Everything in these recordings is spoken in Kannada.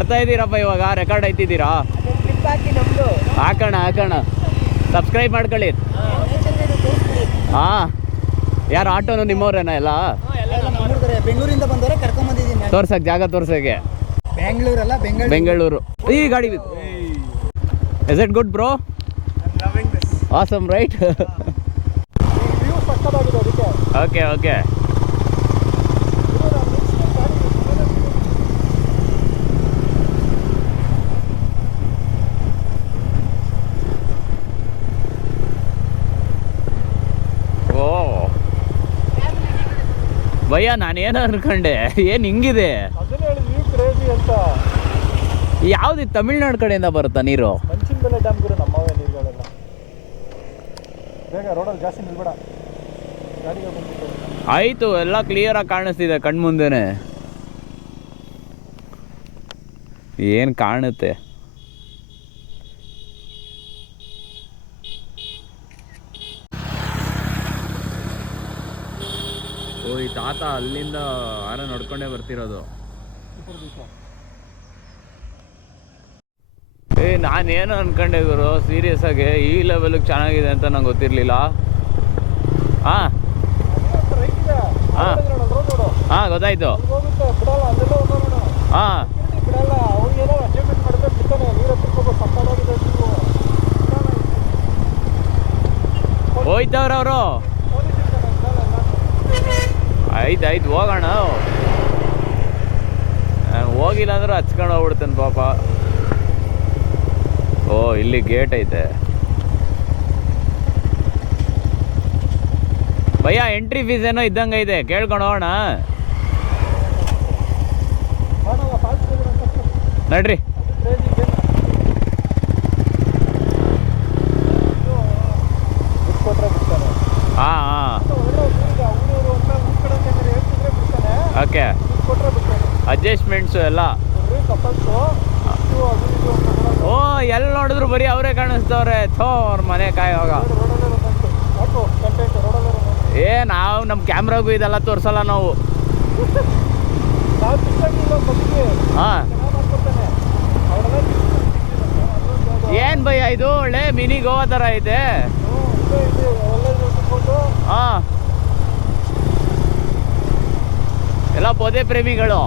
ಬರ್ತಾ ಇದ್ದೀರಪ್ಪ ಇವಾಗ? ರೆಕಾರ್ಡ್ ಐತಿದ್ದೀರಾ? ಹಾಕೋಣ ಹಾಕೋಣ ಸಬ್ಸ್ಕ್ರೈಬ್ ಮಾಡ್ಕೊಳ್ಳಿ. ಹಾಂ. ಯಾರು ಆಟೋನು ನಿಮ್ಮವ್ರೇನ ಎಲ್ಲ? ಬೆಂಗಳೂರಿಂದ ಬಂದವರೇ ಕರ್ಕೊಂಡ್ಬಂದಿದ್ದೀನಿ ತೋರ್ಸಕ್, ಜಾಗ ತೋರ್ಸಕ್ಕೆ. ಬೆಂಗಳೂರಲ್ಲ ಬೆಂಗಳೂರು. ಬೆಂಗಳೂರು ಈ ಗಾಡಿ is it good bro awesome right okay okay ಓ ಭಯ್ಯ ನಾನೇನೋ ಅನ್ಕೊಂಡೆ. ಏನು ಹಿಂಗಿದೆ? ಯಾವ್ದು ತಮಿಳ್ನಾಡು ಕಡೆಯಿಂದ ಬರುತ್ತಾ ನೀರು? ಆಯ್ತು ಎಲ್ಲ ಕ್ಲಿಯರ್ ಆಗಿ ಕಾಣಿಸ್ತಿದೆ ಕಣ್ಮುಂದೆನೆ. ಏನು ಕಾಣುತ್ತೆ? ತಾತ ಅಲ್ಲಿಂದ ಆರ ನೋಡ್ಕೊಂಡೇ ಬರ್ತಿರೋದು. ಏ, ನಾನೇನು ಅನ್ಕೊಂಡೆ ಗುರು ಸೀರಿಯಸ್ ಆಗಿ, ಈ ಲೆವೆಲ್ಗೆ ಚೆನ್ನಾಗಿದೆ ಅಂತ ನಂಗೆ ಗೊತ್ತಿರಲಿಲ್ಲ. ಹಾಂ ಹಾಂ ಗೊತ್ತಾಯ್ತು. ಹಾಂ ಸೆಕ್ಯೂರಿಟಿ ಆಯ್ತು ಆಯ್ತು ಹೋಗೋಣ. ನಾನು ಹೋಗಿಲ್ಲ ಅಂದ್ರೆ ಹಚ್ಕೊಂಡು ಹೋಗ್ಬಿಡ್ತೇನೆ ಪಾಪ. ಓ, ಇಲ್ಲಿ ಗೇಟ್ ಐತೆ. ಭಯ್ಯ ಎಂಟ್ರಿ ಫೀಸ್ ಏನೋ ಇದ್ದಂಗೆ ಐತೆ ಕೇಳ್ಕೊಂಡು ಹೋಗೋಣ. ನಡ್ರಿ. ಓಕೆ. ಅಡ್ಜಸ್ಟ್ಮೆಂಟ್ಸು ಎಲ್ಲ. ಓ ಎಲ್ಲಿ ನೋಡಿದ್ರು ಬರೀ ಅವರೇ ಕಾಣಿಸ್ತವ್ರೆ. ಥೋ, ಅವ್ರ ಮನೆ ಕಾಯುವಾಗ ಏ, ನಾವು ನಮ್ಮ ಕ್ಯಾಮ್ರಾಗೂ ಇದೆಲ್ಲ ತೋರಿಸಲ್ಲ ನಾವು. ಹಾಂ. ಏನ್ ಭಯ ಇದು? ಒಳ್ಳೆ ಮಿನಿ ಗೋವಾ ತರ ಐತೆ. ಹಾ. ಎಲ್ಲ ಪೊದೆ ಪ್ರೇಮಿಗಳು.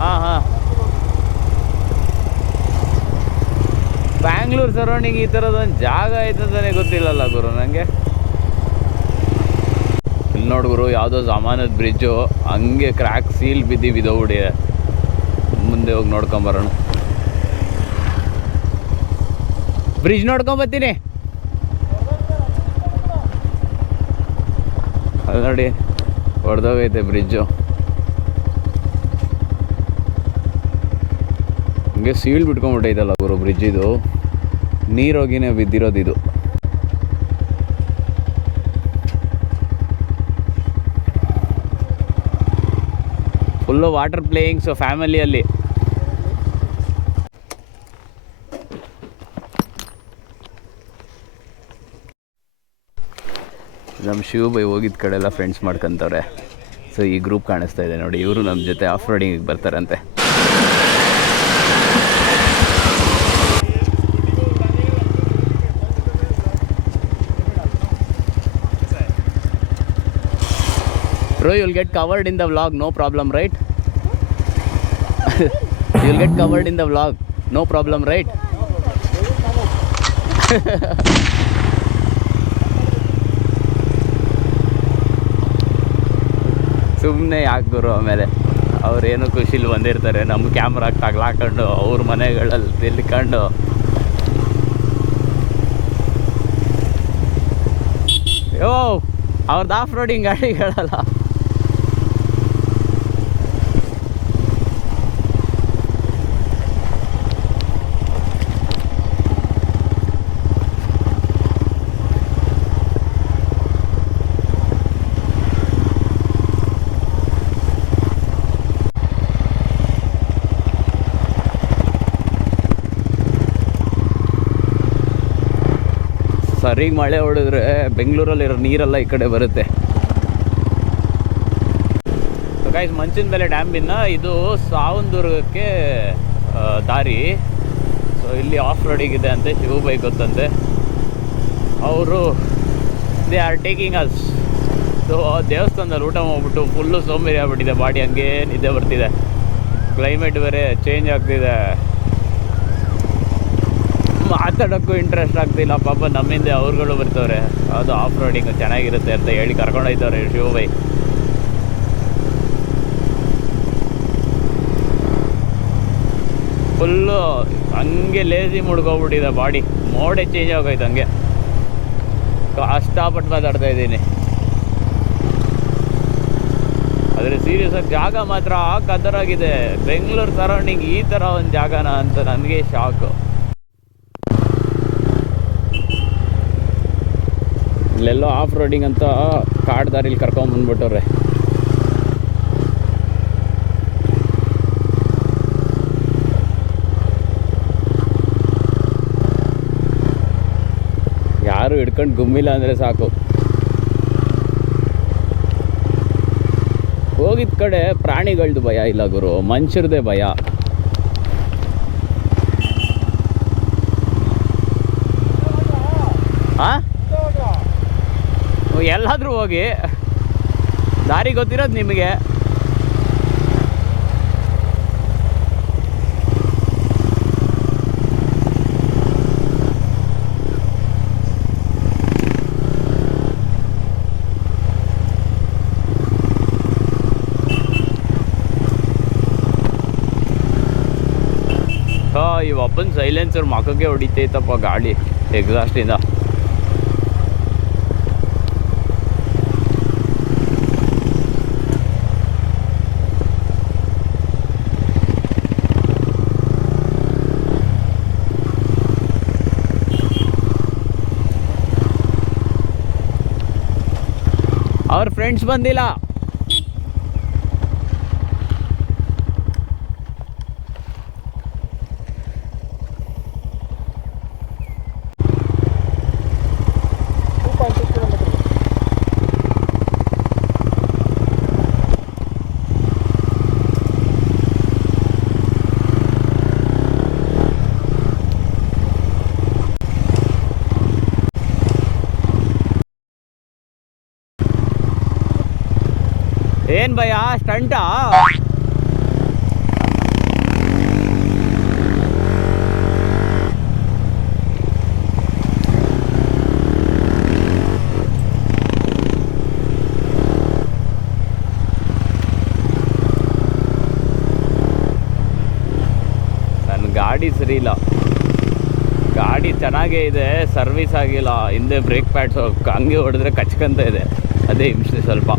ಹಾ ಹಾ. ಬ್ಯಾಂಗ್ಳೂರ್ ಸರೌಂಡಿಂಗ್ ಈ ಥರದೊಂದು ಜಾಗ ಐತೆ ಅಂತಾನೆ ಗೊತ್ತಿಲ್ಲಲ್ಲ ಗುರು ನನಗೆ ಇಲ್ಲಿ ನೋಡು ಗುರು, ಯಾವುದೋ ಸಾಮಾನ್ಯದ ಬ್ರಿಡ್ಜು, ಹಂಗೆ ಕ್ರ್ಯಾಕ್ ಸೀಲ್ ಬಿದ್ದು ಬಿದ್ದೋಗ್ಬಿಟ್ಟಿದೆ ಮುಂದೆ ಹೋಗಿ ನೋಡ್ಕೊಂಬರೋಣ ಬ್ರಿಡ್ಜ್ ನೋಡ್ಕೊಂಬತ್ತೀನಿ ಅದು ನೋಡಿ ಹೊಡೆದೋಗೈತೆ ಬ್ರಿಡ್ಜು ಹಂಗೆ ಸೀಲ್ ಬಿಟ್ಕೊಂಡ್ಬಿಟ್ಟೈತಲ್ಲ ಗುರು ಬ್ರಿಡ್ಜ್ ಇದು. ನೀರೋಗಿನೇ ಬಿದ್ದಿರೋದು ಇದು. ಫುಲ್ಲು ವಾಟರ್ ಪ್ಲೇಯಿಂಗ್ಸು ಫ್ಯಾಮಿಲಿಯಲ್ಲಿ ನಮ್ಮ ಶಿವ ಹೋಗಿದ್ದ ಕಡೆ ಎಲ್ಲ ಫ್ರೆಂಡ್ಸ್ ಮಾಡ್ಕೊಂತವ್ರೆ ಸೊ ಈ ಗ್ರೂಪ್ ಕಾಣಿಸ್ತಾ ಇದೆ ನೋಡಿ ಇವರು ನಮ್ಮ ಜೊತೆ ಆಫ್ ರೋಡಿಂಗಿಗೆ ಬರ್ತಾರಂತೆ Bro, you'll get covered in the vlog, no problem, right? you'll get covered in the vlog, no problem, right? ಸುಮ್ಮನೆ ಯಾಕೆ ಗುರು? ಆಮೇಲೆ ಅವ್ರೇನು ಖುಷಿಲಿ ಬಂದಿರ್ತಾರೆ. ನಮ್ಮ ಕ್ಯಾಮ್ರಾ ತಗ್ಲಾಕೊಂಡು ಅವ್ರ ಮನೆಗಳಲ್ಲಿ ತಿಳ್ಕೊಂಡು ಯೋ ಅವ್ರದ್ದು ಆಫ್ ರೋಡಿಂಗ್ ಗಾಡಿಗಳಲ್ಲ. ಸರಿಗೆ ಮಳೆ ಹೊಡೆದ್ರೆ ಬೆಂಗಳೂರಲ್ಲಿರೋ ನೀರೆಲ್ಲ ಈ ಕಡೆ ಬರುತ್ತೆ. ಗಾಯ್ಸ್ ಮಂಚಿನ ಬೆಲೆ ಡ್ಯಾಮಿನ ಇದು ಸಾವನದುರ್ಗಕ್ಕೆ ದಾರಿ. ಸೊ ಇಲ್ಲಿ ಆಫ್ ರೋಡಿಂಗ್ ಇದೆ ಅಂತೆ, ಶಿವು ಬೈಕ್ ಗೊತ್ತಂತೆ. ಅವರು they are taking us so ದೇವಸ್ಥಾನದಲ್ಲಿ ಊಟ ಹೋಗ್ಬಿಟ್ಟು ಫುಲ್ಲು ಸೋಂಬೇರಿ ಆಗ್ಬಿಟ್ಟಿದೆ. ಬಾಡಿ ಹಂಗೆ ನಿದ್ದೆ ಬರ್ತಿದೆ. ಕ್ಲೈಮೇಟ್ ಬೇರೆ ಚೇಂಜ್ ಆಗ್ತಿದೆ. ಮಾತಾಡೋಕ್ಕೂ ಇಂಟ್ರೆಸ್ಟ್ ಆಗ್ತಿಲ್ಲ. ಪಾಪ ನಮ್ಮಿಂದೆ ಅವ್ರುಗಳು ಬರ್ತವ್ರೆ. ಅದು ಆಫ್ ರೋಡಿಂಗ್ ಚೆನ್ನಾಗಿರುತ್ತೆ ಅಂತ ಹೇಳಿ ಕರ್ಕೊಂಡು ಹೋಯ್ತವ್ರೆ ಶಿವ ಬೈ ಫುಲ್ಲು ಹಂಗೆ ಲೇಸಿ ಮುಡ್ಕೋಗ್ಬಿಟ್ಟಿದೆ ಬಾಡಿ ಮೋಡೆ ಚೇಂಜ್ ಆಗೋಯ್ತು ಹಂಗೆ. ಕಷ್ಟಪಟ್ಟು ಮಾತಾಡ್ತಾ ಇದ್ದೀನಿ. ಆದರೆ ಸೀರಿಯಸ್ ಆಗಿ ಜಾಗ ಮಾತ್ರ ಕದರಾಗಿದೆ. ಬೆಂಗಳೂರು ಸರೌಂಡಿಂಗ್ ಈ ಥರ ಒಂದು ಜಾಗನ ಅಂತ ನನಗೆ ಶಾಕು ಇಲ್ಲೆಲ್ಲೋ ಆಫ್ ರೋಡಿಂಗ್ ಅಂತ ಕಾಡು ದಾರಿಲಿ ಕರ್ಕೊಂಬಂದ್ಬಿಟ್ಟವ್ರೆ ಯಾರು ಹಿಡ್ಕೊಂಡು ಗುಮ್ಮಿಲ್ಲ ಅಂದರೆ ಸಾಕು. ಹೋಗಿದ ಕಡೆ ಪ್ರಾಣಿಗಳ್ದು ಭಯ ಇಲ್ಲ ಗುರು ಮನುಷ್ಯರದೇ ಭಯ. ಆ? ಎಲ್ಲಾದ್ರೂ ಹೋಗಿ. ದಾರಿ ಗೊತ್ತಿರೋದು ನಿಮಗೆ. ಈ ಸೈಲೆನ್ಸರ್ ಮಖಕ್ಕೆ ಹೊಡಿತೈತಪ್ಪ ಗಾಳಿ ಎಕ್ಸಾಸ್ಟಿಂದ ಅವ್ರ ಫ್ರೆಂಡ್ಸ್ ಬಂದಿಲ್ಲ. ಏನ್ ಭಯ? ಸ್ಟಂಟಾ? ಗಾಡಿ ಸರಿ ಇಲ್ಲ. ಗಾಡಿ ಚೆನ್ನಾಗೇ ಇದೆ, ಸರ್ವಿಸ್ ಆಗಿಲ್ಲ, ಹಿಂದೆ ಬ್ರೇಕ್ ಪ್ಯಾಡ್ಸ್ ಹಂಗೆ ಹೊಡೆದ್ರೆ ಕಚ್ಕೊಂತ ಇದೆ. ಅದೇ ಹಿಂಸೆ ಸ್ವಲ್ಪ.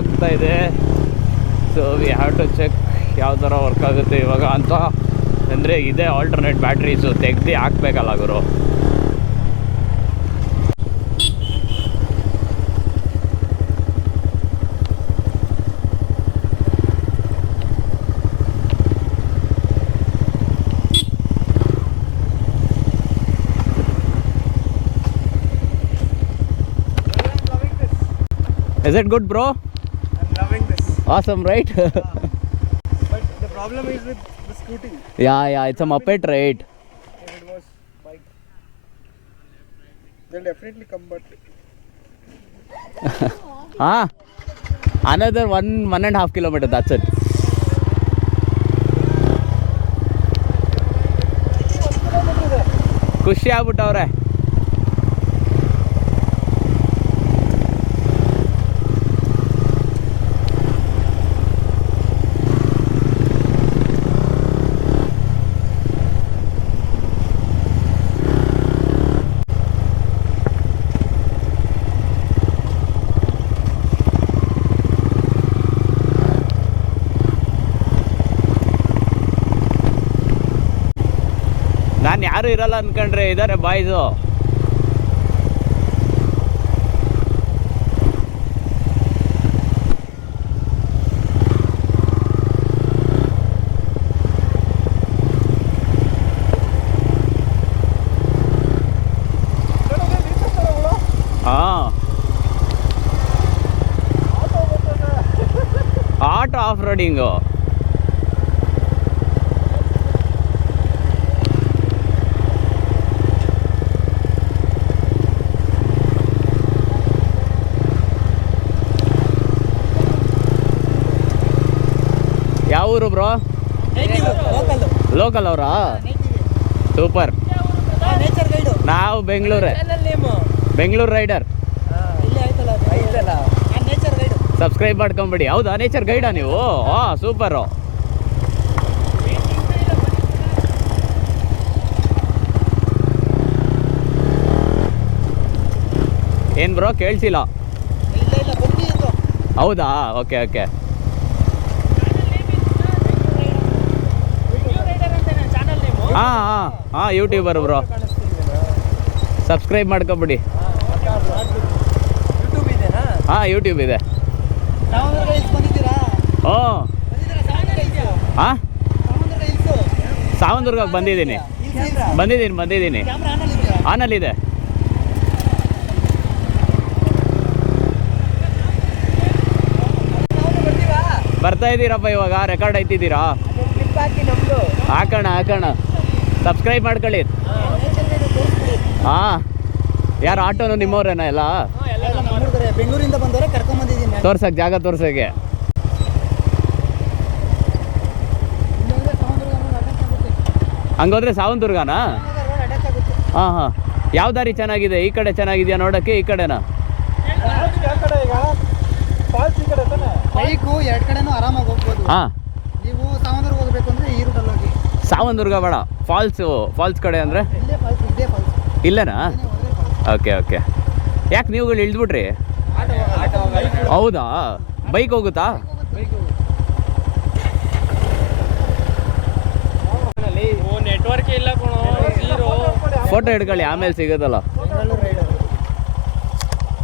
ಆಗ್ತಾ ಇದೆ. So we have to check ಯಾವ ಥರ ವರ್ಕ್ ಆಗುತ್ತೆ ಇವಾಗ ಅಂತ. ಅಂದರೆ ಇದೇ ಆಲ್ಟರ್ನೇಟ್ ಬ್ಯಾಟ್ರೀಸು ತೆಗ್ದು ಹಾಕ್ಬೇಕಲ್ಲ ಗುರು. Is it good, bro? Loving this. Awesome, right? But the problem is with the scooting. Yeah, yeah, it's a muppet, right? If it was bike, they'll definitely come. But ah, another one, one and a half kilometer. That's it. ಖುಷಿ ಆಗ್ಬಿಟ್ಟವ್ರೆ ನಾನು ಯಾರು ಇರಲ್ಲ ಅನ್ಕೊಂಡ್ರೆ ಇದ್ದಾರೆ boys auto off roading local ಅವರ? ಸೂಪರ್ ನೇಚರ್ ಗೈಡು ನಾವು ಬೆಂಗಳೂರೇ ಬೆಂಗಳೂರು ರೈಡರ್ ಇಲ್ಲೇ ಆಯ್ತಲ್ಲ ಆಯ್ತಲ್ಲ. ನೇಚರ್ ಗೈಡು ಸಬ್ಸ್ಕ್ರೈಬ್ ಮಾಡ್ಕೊಂಬಿಡಿ. ಹೌದಾ? ನೇಚರ್ ಗೈಡಾ ನೀವು? ಹಾ ಸೂಪರು ಏನು ಬ್ರೋ ಕೇಳಿಸಿಲ್ಲ? ಇಲ್ಲ ಇಲ್ಲ ಬಂದಿ ಹೌದಾ? ಓಕೆ ಓಕೆ ಹಾಂ ಹಾಂ ಹಾಂ ಯೂಟ್ಯೂಬರ್ ಬ್ರೋ ಸಬ್ಸ್ಕ್ರೈಬ್ ಮಾಡ್ಕೊಬಿಡಿ. ಹಾಂ ಯೂಟ್ಯೂಬ್ ಇದೆ. ಹಿಲ್ಸ್ ಹಾಂ? ಸಾವಂದುರ್ಗಕ್ಕೆ ಬಂದಿದ್ದೀನಿ. ಬಂದಿದ್ದೀನಿ ಬಂದಿದ್ದೀನಿ. ಆನಲ್ಲಿದೆ ಬರ್ತಾ ಇದ್ದೀರಪ್ಪ ಇವಾಗ ರೆಕಾರ್ಡ್ ಐತಿದ್ದೀರಾ? ಹಾಕೋಣ ಹಾಕೋಣ. ಸಬ್ಸ್ಕ್ರೈಬ್ ಮಾಡ್ಕೊಳ್ಳಿ. ಹಾಂ. ಯಾರು ಆಟೋನು ನಿಮ್ಮವ್ರೇನ ಎಲ್ಲ? ಬೆಂಗಳೂರಿಂದ ಬಂದವರೆ ಕರ್ಕೊಂಬಂದಿದ್ದೀನಿ ತೋರ್ಸಕ್ಕೆ ಜಾಗ ತೋರ್ಸಕ್ಕೆ. ಹಂಗೋದ್ರೆ ಸಾವಂತುರ್ಗಾನ? ದಾವಣಗೆರೆ ರೋಡ್ ಅಟ್ಯಾಚ್ ಆಗುತ್ತೆ ಹಾಂ ಹಾಂ. ಯಾವ ದಾರಿ ಚೆನ್ನಾಗಿದೆ? ಈ ಕಡೆ ಚೆನ್ನಾಗಿದೆಯಾ ನೋಡೋಕ್ಕೆ ಈ ಕಡೆನಾ? ಬೈಕು ಎರಡು ಕಡೆನೂ ಆರಾಮಾಗಿ ಹೋಗ್ಬೋದು. ಹಾಂ. ನೀವು ಸಾವಂದ್ರಿಗೆ ಹೋಗ್ಬೇಕು ಅಂದ್ರೆ ಈ ಹೋಗಿ ಸಾವಂದುರ್ಗ ಬೇಡ. ಫಾಲ್ಸು ಫಾಲ್ಸ್ ಕಡೆ ಅಂದರೆ? ಇಲ್ಲನಾ? Okay okay. ಯಾಕೆ ನೀವುಗಳು ಇಳಿದ್ಬಿಟ್ರಿ? ಆಟೋ ಹೌದಾ? ಬೈಕ್ ಹೋಗುತ್ತಾ? ನೆಟ್ವರ್ಕ್ ಇಲ್ಲ ಕಣೋ. ಜೀರೋ ಫೋಟೋ ಹಿಡ್ಕೊಳ್ಳಿ ಆಮೇಲೆ ಸಿಗೋದಲ್ಲ ಬೆಂಗಳೂರು ರೈಡರ್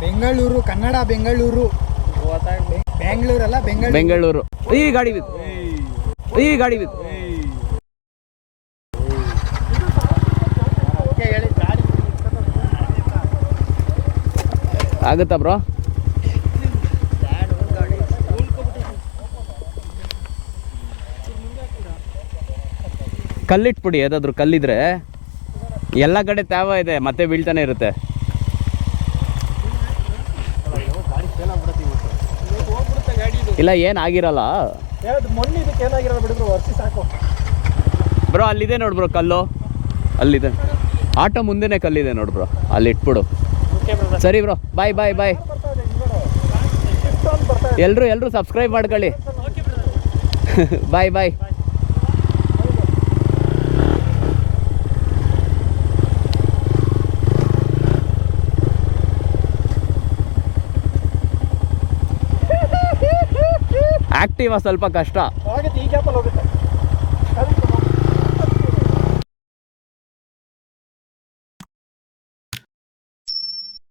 ಬೆಂಗಳೂರು ಕನ್ನಡ ಬೆಂಗಳೂರು. ಬೆಂಗಳೂರಲ್ಲ ಬೆಂಗಳೂರು ಬೆಂಗಳೂರು. ಈ ಗಾಡಿ ಬಿತ್ತು ಈ ಗಾಡಿ ಬಿತ್ತು ಹೇಳಿ ಗಾಡಿ ಆಗುತ್ತಾ ಬ್ರೋ ಕಲ್ಲಿಟ್ಬಿಡಿ ಯಾವುದಾದ್ರೂ ಕಲ್ಲಿದ್ರೆ ಎಲ್ಲ ಕಡೆ ತ್ಯಾವ ಇದೆ, ಮತ್ತೆ ಬೀಳ್ತಾನೆ ಇರುತ್ತೆ. ಇಲ್ಲ ಏನಾಗಿರಲ್ಲ ಬ್ರೋ ಅಲ್ಲಿದೆ ನೋಡ್ಬ್ರೋ ಕಲ್ಲು. ಅಲ್ಲಿದೆ. ಆಟೋ ಮುಂದೆನೇ ಕಲ್ಲಿದೆ ನೋಡ್ಬ್ರೋ ಅಲ್ಲಿ ಇಟ್ಬಿಡು ಸರಿ ಬ್ರೋ ಬಾಯ್ ಬಾಯ್ ಬಾಯ್ ಎಲ್ಲರೂ ಎಲ್ಲರೂ ಸಬ್ಸ್ಕ್ರೈಬ್ ಮಾಡ್ಕೊಳ್ಳಿ. ಬಾಯ್ ಬಾಯ್ ಆಕ್ಟಿವಾ ಸ್ವಲ್ಪ ಕಷ್ಟ.